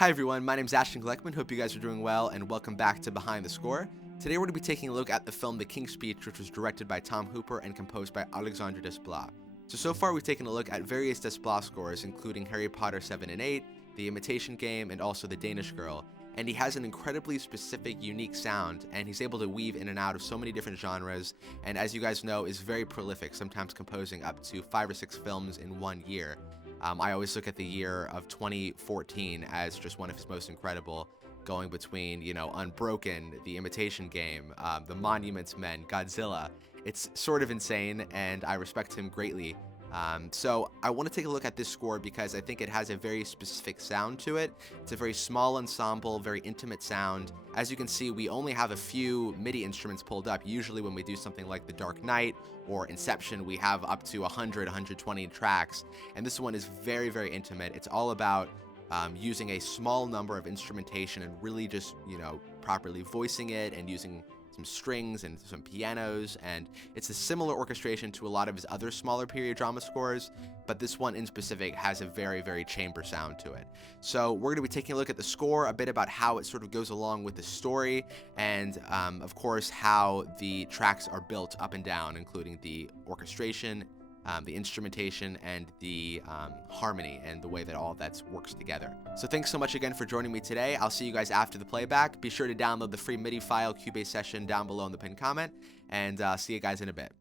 Hi everyone, my name is Ashton Gleckman, hope you guys are doing well, and welcome back to Behind the Score. Today we're going to be taking a look at the film The King's Speech, which was directed by Tom Hooper and composed by Alexandre Desplat. So far we've taken a look at various Desplat scores, including Harry Potter 7 and 8, The Imitation Game, and also The Danish Girl. And he has an incredibly specific, unique sound, and he's able to weave in and out of so many different genres, and as you guys know, is very prolific, sometimes composing up to 5 or 6 films in 1 year. I always look at the year of 2014 as just one of his most incredible, going between, Unbroken, The Imitation Game, The Monuments Men, Godzilla. It's sort of insane, and I respect him greatly. So I want to take a look at this score because I think it has a very specific sound to it. It's a very small ensemble, very intimate sound. As you can see, we only have a few MIDI instruments pulled up. Usually when we do something like The Dark Knight or Inception, we have up to 100, 120 tracks. And this one is very, very intimate. It's all about using a small number of instrumentation and really just, properly voicing it and using some strings and some pianos, and it's a similar orchestration to a lot of his other smaller period drama scores, but this one in specific has a very, very chamber sound to it. So we're going to be taking a look at the score, a bit about how it sort of goes along with the story, and of course how the tracks are built up and down, including the orchestration, the instrumentation, and the harmony, and the way that all of that works together. So thanks so much again for joining me today. I'll see you guys after the playback. Be sure to download the free MIDI file Cubase session down below in the pinned comment, and see you guys in a bit.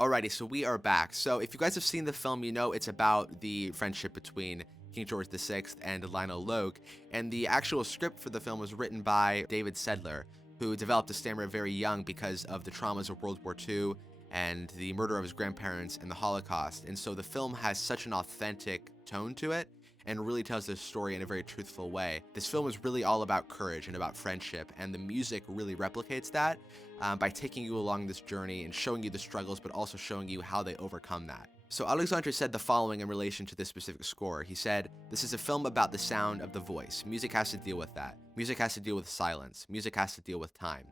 Alrighty, so we are back. So if you guys have seen the film, you know it's about the friendship between King George VI and Lionel Logue, and the actual script for the film was written by David Sedler, who developed a stammer very young because of the traumas of World War II and the murder of his grandparents and the Holocaust. And so the film has such an authentic tone to it and really tells this story in a very truthful way. This film is really all about courage and about friendship, and the music really replicates that by taking you along this journey and showing you the struggles, but also showing you how they overcome that. So Alexandre said the following in relation to this specific score. He said, "This is a film about the sound of the voice. Music has to deal with that. Music has to deal with silence. Music has to deal with time."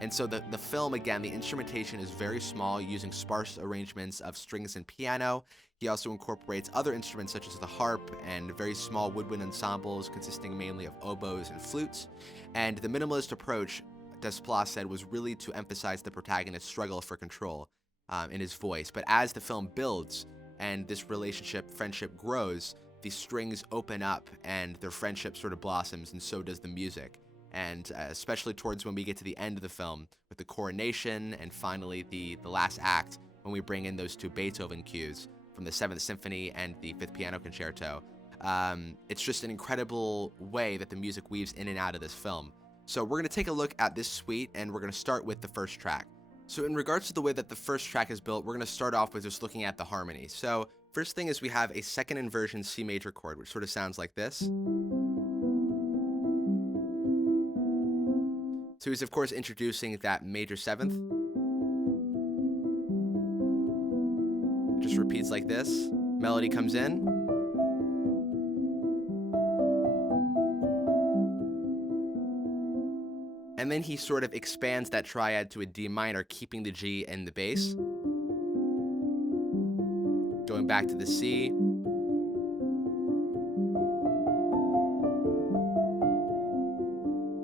And so the film, again, the instrumentation is very small, using sparse arrangements of strings and piano. He also incorporates other instruments such as the harp and very small woodwind ensembles consisting mainly of oboes and flutes. And the minimalist approach, Desplat said, was really to emphasize the protagonist's struggle for control in his voice. But as the film builds and this relationship, friendship grows, the strings open up and their friendship sort of blossoms, and so does the music. And especially towards when we get to the end of the film with the coronation and finally the last act, when we bring in those two Beethoven cues from the 7th Symphony and the 5th Piano Concerto. It's just an incredible way that the music weaves in and out of this film. So we're going to take a look at this suite, and we're going to start with the first track. So in regards to the way that the first track is built, we're going to start off with just looking at the harmony. So first thing is we have a second inversion C major chord, which sort of sounds like this. So he's of course introducing that major 7th. Just repeats like this. Melody comes in. And then he sort of expands that triad to a D minor, keeping the G in the bass. Going back to the C.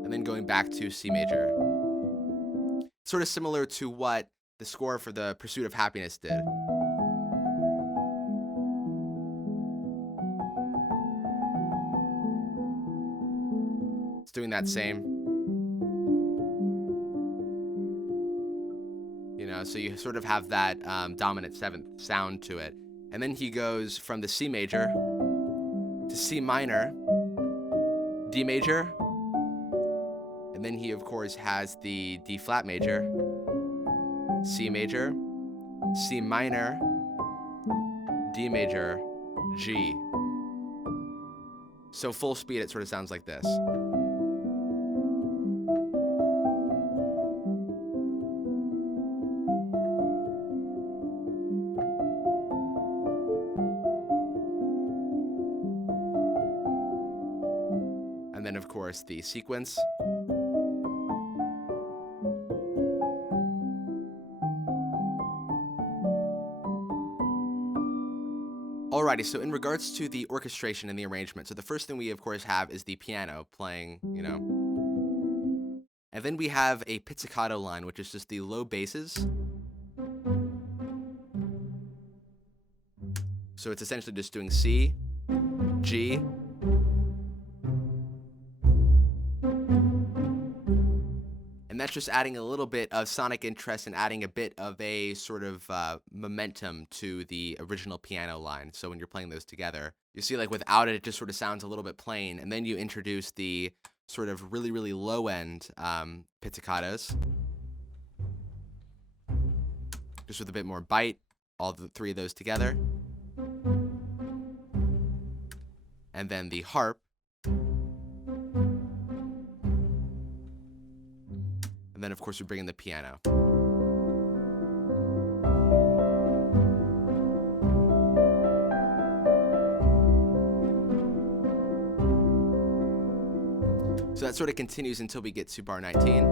And then going back to C major. Sort of similar to what the score for The Pursuit of Happiness did. It's doing that same. You know, so you sort of have that dominant 7th sound to it. And then he goes from the C major to C minor, D major, and then he of course has the D flat major, C major, C minor, D major, G. So full speed, it sort of sounds like this. And then of course the sequence. Alrighty, so in regards to the orchestration and the arrangement, so the first thing we of course have is the piano playing, you know. And then we have a pizzicato line, which is just the low basses. So it's essentially just doing C, G, and that's just adding a little bit of sonic interest and adding a bit of a sort of momentum to the original piano line. So when you're playing those together, you see like without it, it just sort of sounds a little bit plain. And then you introduce the sort of really, really low end pizzicatos, just with a bit more bite, all the three of those together. And then the harp. And then, of course, we bring in the piano. So that sort of continues until we get to bar 19.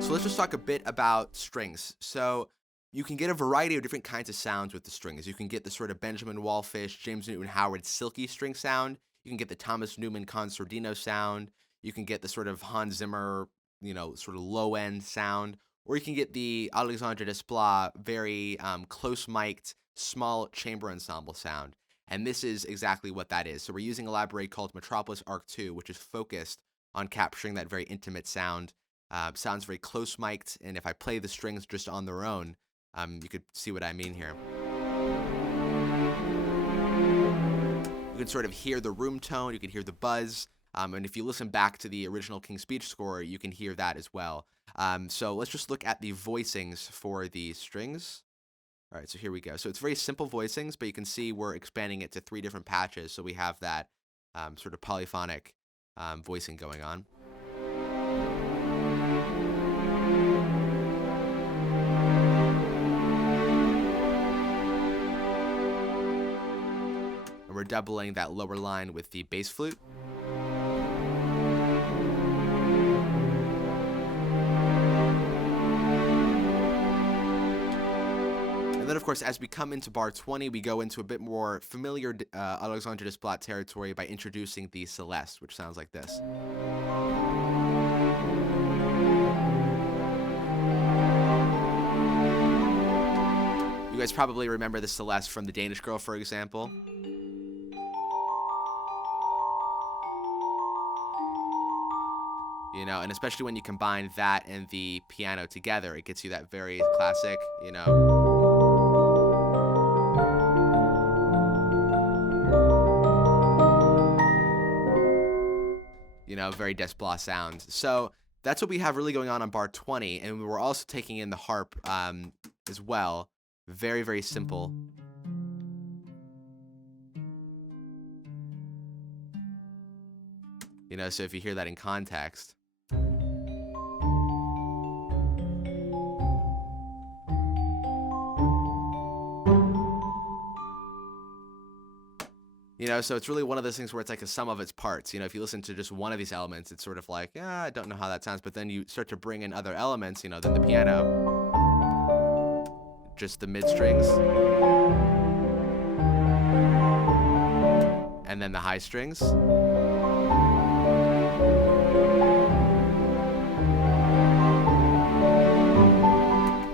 So let's just talk a bit about strings. So you can get a variety of different kinds of sounds with the strings. You can get the sort of Benjamin Wallfish, James Newton Howard silky string sound. You can get the Thomas Newman concertino sound. You can get the sort of Hans Zimmer, you know, sort of low end sound. Or you can get the Alexandre Desplat very close mic'd, small chamber ensemble sound. And this is exactly what that is. So we're using a library called Metropolis Arc 2, which is focused on capturing that very intimate sound. Sounds very close mic'd, and if I play the strings just on their own, you could see what I mean here. You can sort of hear the room tone, you can hear the buzz, and if you listen back to the original King's Speech score, you can hear that as well. So let's just look at the voicings for the strings. All right, so here we go. So it's very simple voicings, but you can see we're expanding it to 3 different patches, so we have that sort of polyphonic voicing going on. And we're doubling that lower line with the bass flute. And then, of course, as we come into bar 20, we go into a bit more familiar Alexandre Desplat territory by introducing the Celeste, which sounds like this. You guys probably remember the Celeste from The Danish Girl, for example. You know, and especially when you combine that and the piano together, it gets you that very classic, you know, very Desplat sound. So that's what we have really going on bar 20, and we're also taking in the harp as well. Very, very simple. You know, so if you hear that in context. You know, so it's really one of those things where it's like a sum of its parts. You know, if you listen to just one of these elements, it's sort of like, I don't know how that sounds. But then you start to bring in other elements, you know, then the piano, just the mid strings, and then the high strings.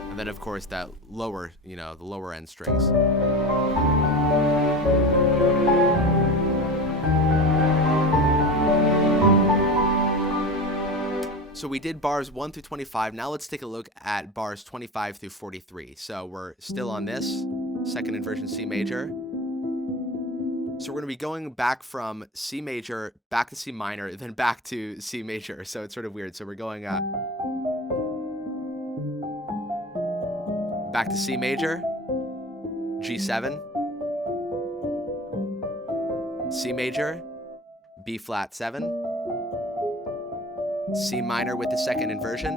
And then, of course, that lower, you know, the lower end strings. So we did bars 1 through 25. Now let's take a look at bars 25 through 43. So we're still on this second inversion C major. So we're going to be going back from C major, back to C minor, then back to C major. So it's sort of weird. So we're going back to C major, G7, C major, B flat 7, C minor with the second inversion,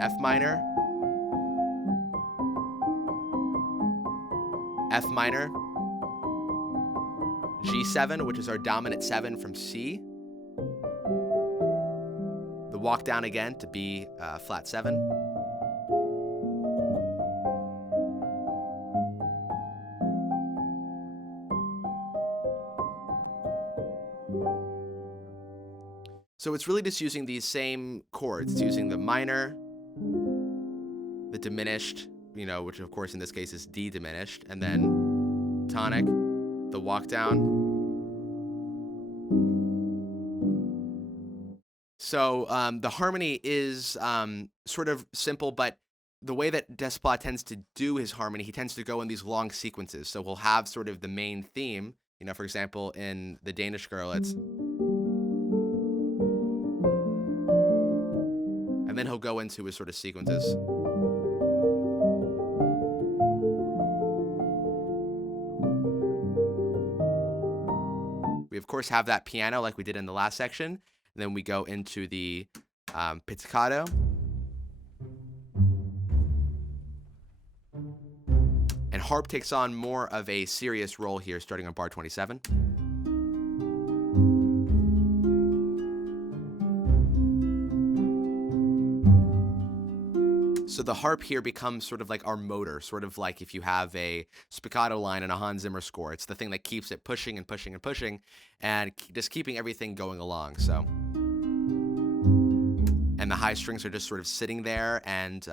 F minor, F minor, G7, which is our dominant 7 from C, the walk down again to B flat 7, so it's really just using these same chords. It's using the minor, the diminished, you know, which of course in this case is D diminished, and then tonic, the walk down. So the harmony is sort of simple, but the way that Desplat tends to do his harmony, he tends to go in these long sequences. So we'll have sort of the main theme, you know, for example, in The Danish Girl, it's, and then he'll go into his sort of sequences. We, of course, have that piano like we did in the last section. And then we go into the pizzicato. And harp takes on more of a serious role here, starting on bar 27. So the harp here becomes sort of like our motor, sort of like if you have a spiccato line in a Hans Zimmer score. It's the thing that keeps it pushing and pushing and pushing, and just keeping everything going along. So, and the high strings are just sort of sitting there and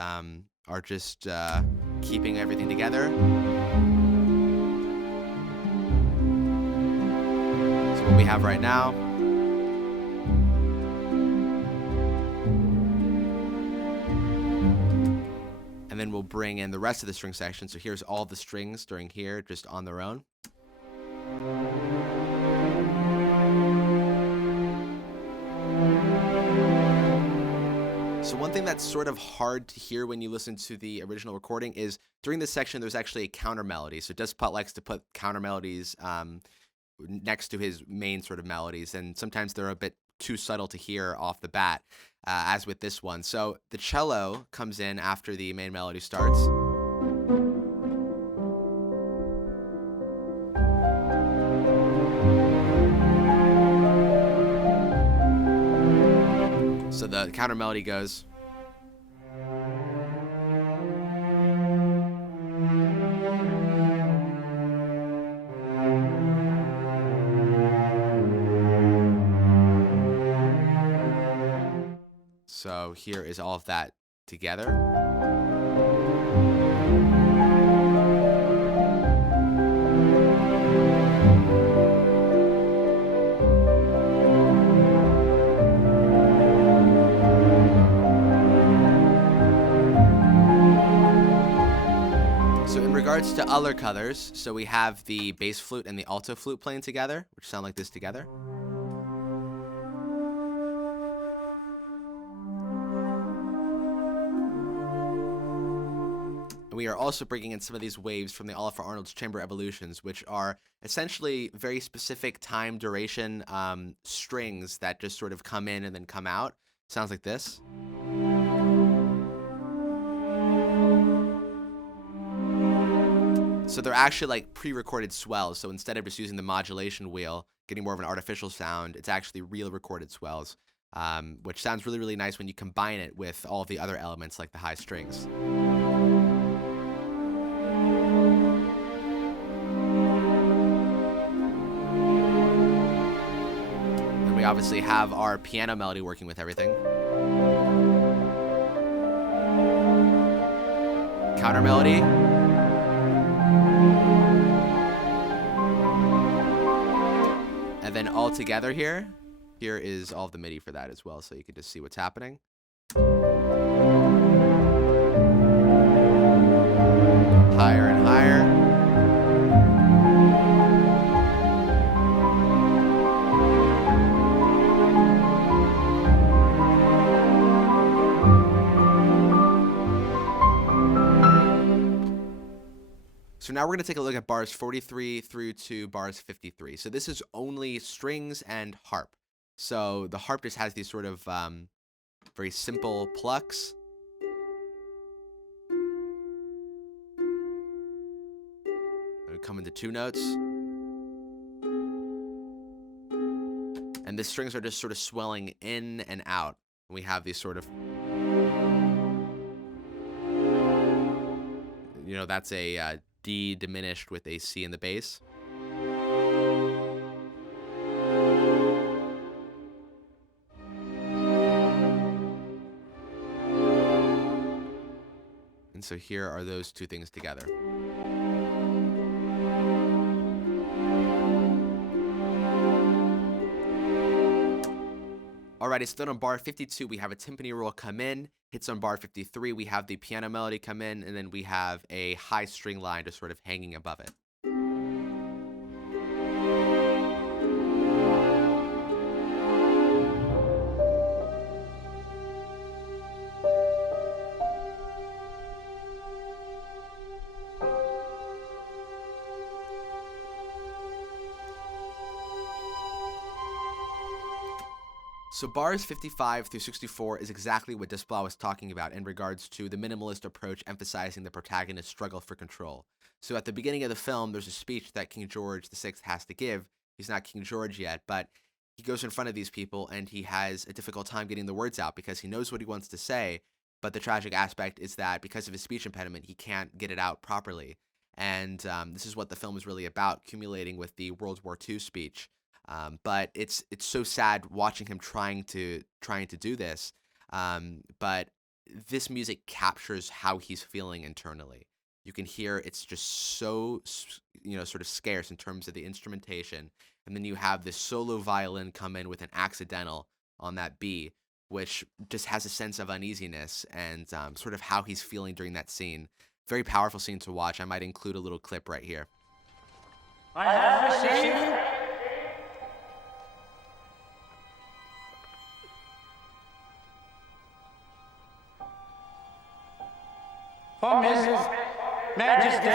are just keeping everything together. So what we have right now. And then we'll bring in the rest of the string section. So here's all the strings during here, just on their own. So one thing that's sort of hard to hear when you listen to the original recording is during this section, there's actually a counter melody. So Desplat likes to put counter melodies next to his main sort of melodies, and sometimes they're a bit too subtle to hear off the bat, as with this one. So the cello comes in after the main melody starts. So the counter melody goes. So here is all of that together. So in regards to other colors, so we have the bass flute and the alto flute playing together, which sound like this together. We are also bringing in some of these waves from the Oliver Arnold's Chamber Evolutions, which are essentially very specific time duration strings that just sort of come in and then come out. Sounds like this. So they're actually like pre-recorded swells. So instead of just using the modulation wheel, getting more of an artificial sound, it's actually real recorded swells, which sounds really, really nice when you combine it with all of the other elements like the high strings. We obviously have our piano melody working with everything. Counter melody. And then all together here is all of the MIDI for that as well, so you can just see what's happening. Higher and higher. So now we're going to take a look at bars 43 through to bars 53. So this is only strings and harp. So the harp just has these sort of very simple plucks. It'll come into two notes. And the strings are just sort of swelling in and out. And we have these sort of, you know, that's a D diminished with a C in the bass. And so here are those two things together. Alrighty, so then on bar 52, we have a timpani roll come in. Hits on bar 53, we have the piano melody come in, and then we have a high string line just sort of hanging above it. So bars 55 through 64 is exactly what Desplat was talking about in regards to the minimalist approach emphasizing the protagonist's struggle for control. So at the beginning of the film, there's a speech that King George VI has to give. He's not King George yet, but he goes in front of these people and he has a difficult time getting the words out because he knows what he wants to say, but the tragic aspect is that because of his speech impediment, he can't get it out properly. And this is what the film is really about, accumulating with the World War II speech. But it's so sad watching him trying to do this. But this music captures how he's feeling internally. You can hear it's just so, you know, sort of scarce in terms of the instrumentation. and then you have this solo violin come in with an accidental on that B, which just has a sense of uneasiness and sort of how he's feeling during that scene. Very powerful scene to watch. I might include a little clip right here. I have received from His Majesty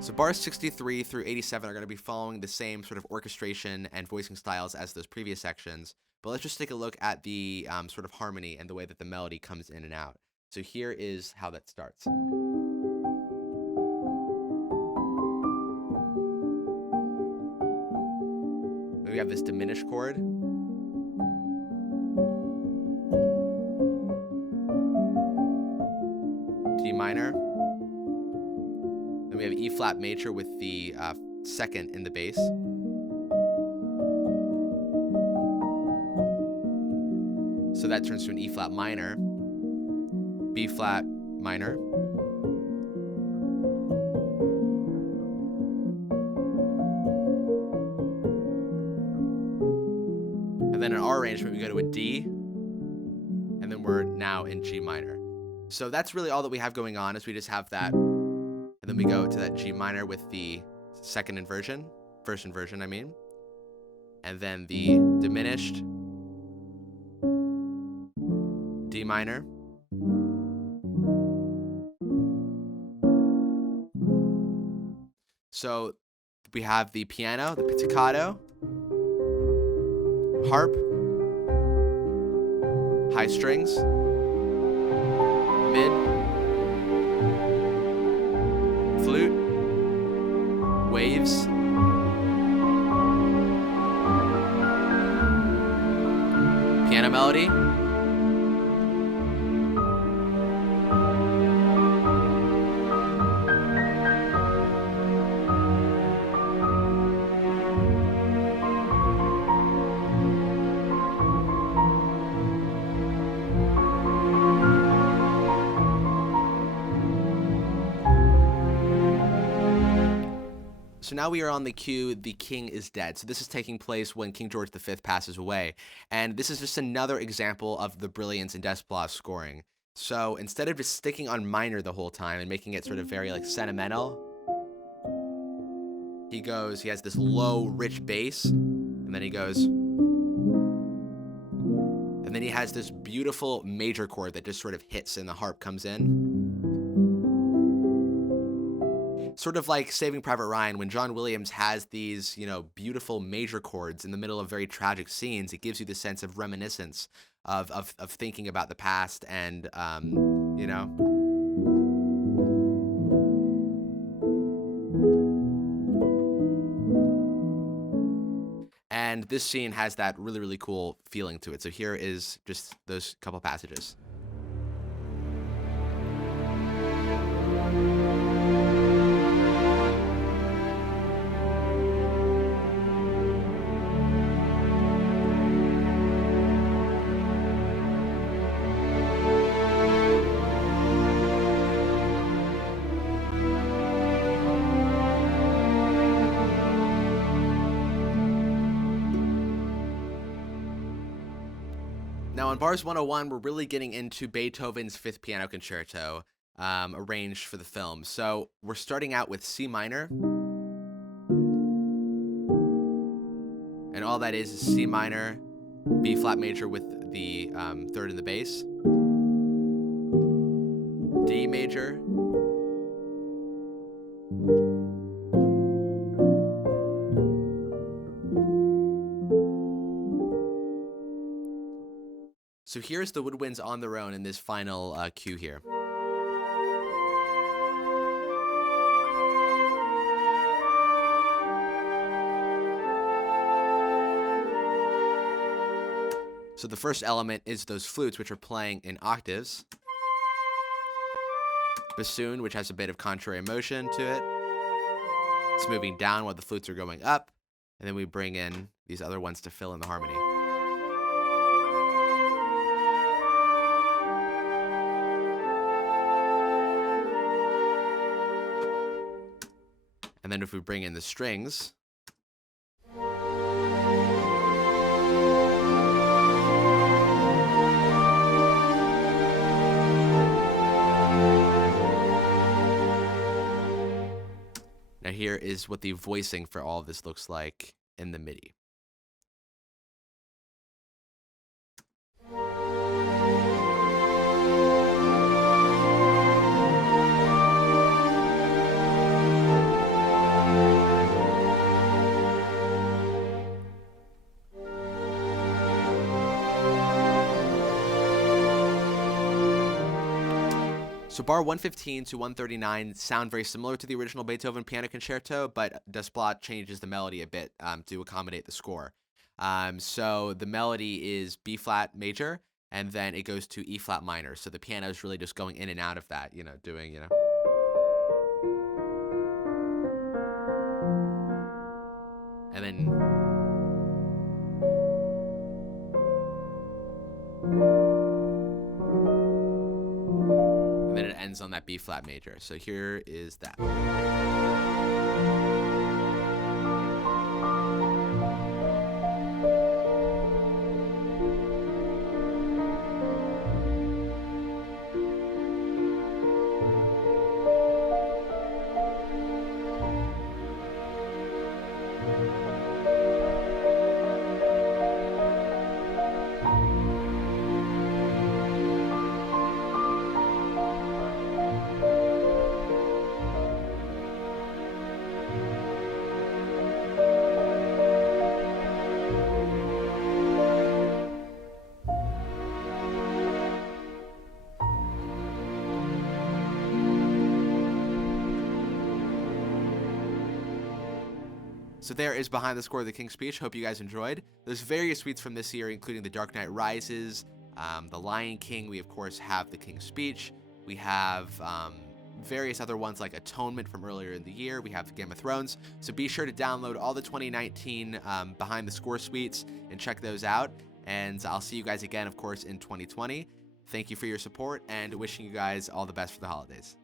So bars 63 through 87 are going to be following the same sort of orchestration and voicing styles as those previous sections, but let's just take a look at the sort of harmony and the way that the melody comes in and out. So here is how that starts. We have this diminished chord. D minor. Then we have E flat major with the second in the bass. So that turns to an E flat minor, B flat minor, and then in our arrangement we go to a D, and then we're now in G minor. So that's really all that we have going on, is we just have that, and then we go to that G minor with the second inversion, first inversion I mean, and then the diminished D minor, so we have the piano, the pizzicato, harp, high strings, mid, flute, waves, piano melody, So now we are on the cue, The King is Dead. So this is taking place when King George V passes away. And this is just another example of the brilliance in Desplat's scoring. So instead of just sticking on minor the whole time and making it sort of very like sentimental, he has this low, rich bass, and then he goes, and then he has this beautiful major chord that just sort of hits and the harp comes in. Sort of like Saving Private Ryan, when John Williams has these, beautiful major chords in the middle of very tragic scenes, it gives you the sense of reminiscence of thinking about the past and, And this scene has that really, really cool feeling to it. So here is just those couple passages. Now, on bars 101, we're really getting into Beethoven's Fifth Piano Concerto, arranged for the film. So we're starting out with C minor, and all that is C minor, B flat major with the third in the bass, D major, So here's the woodwinds on their own in this final cue here. So the first element is those flutes, which are playing in octaves. Bassoon, which has a bit of contrary motion to it. It's moving down while the flutes are going up. And then we bring in these other ones to fill in the harmony. And then if we bring in the strings, now here is what the voicing for all of this looks like in the MIDI. So bar 115 to 139 sound very similar to the original Beethoven piano concerto, but Desplat changes the melody a bit to accommodate the score. So the melody is B flat major, and then it goes to E flat minor. So the piano is really just going in and out of that, doing. And then it ends on that B flat major. So here is that. So there is behind the score of The King's Speech. Hope you guys enjoyed. There's various suites from this year, including The Dark Knight Rises, The Lion King. We, of course, have The King's Speech. We have various other ones like Atonement from earlier in the year. We have Game of Thrones. So be sure to download all the 2019 behind the score suites and check those out. And I'll see you guys again, of course, in 2020. Thank you for your support and wishing you guys all the best for the holidays.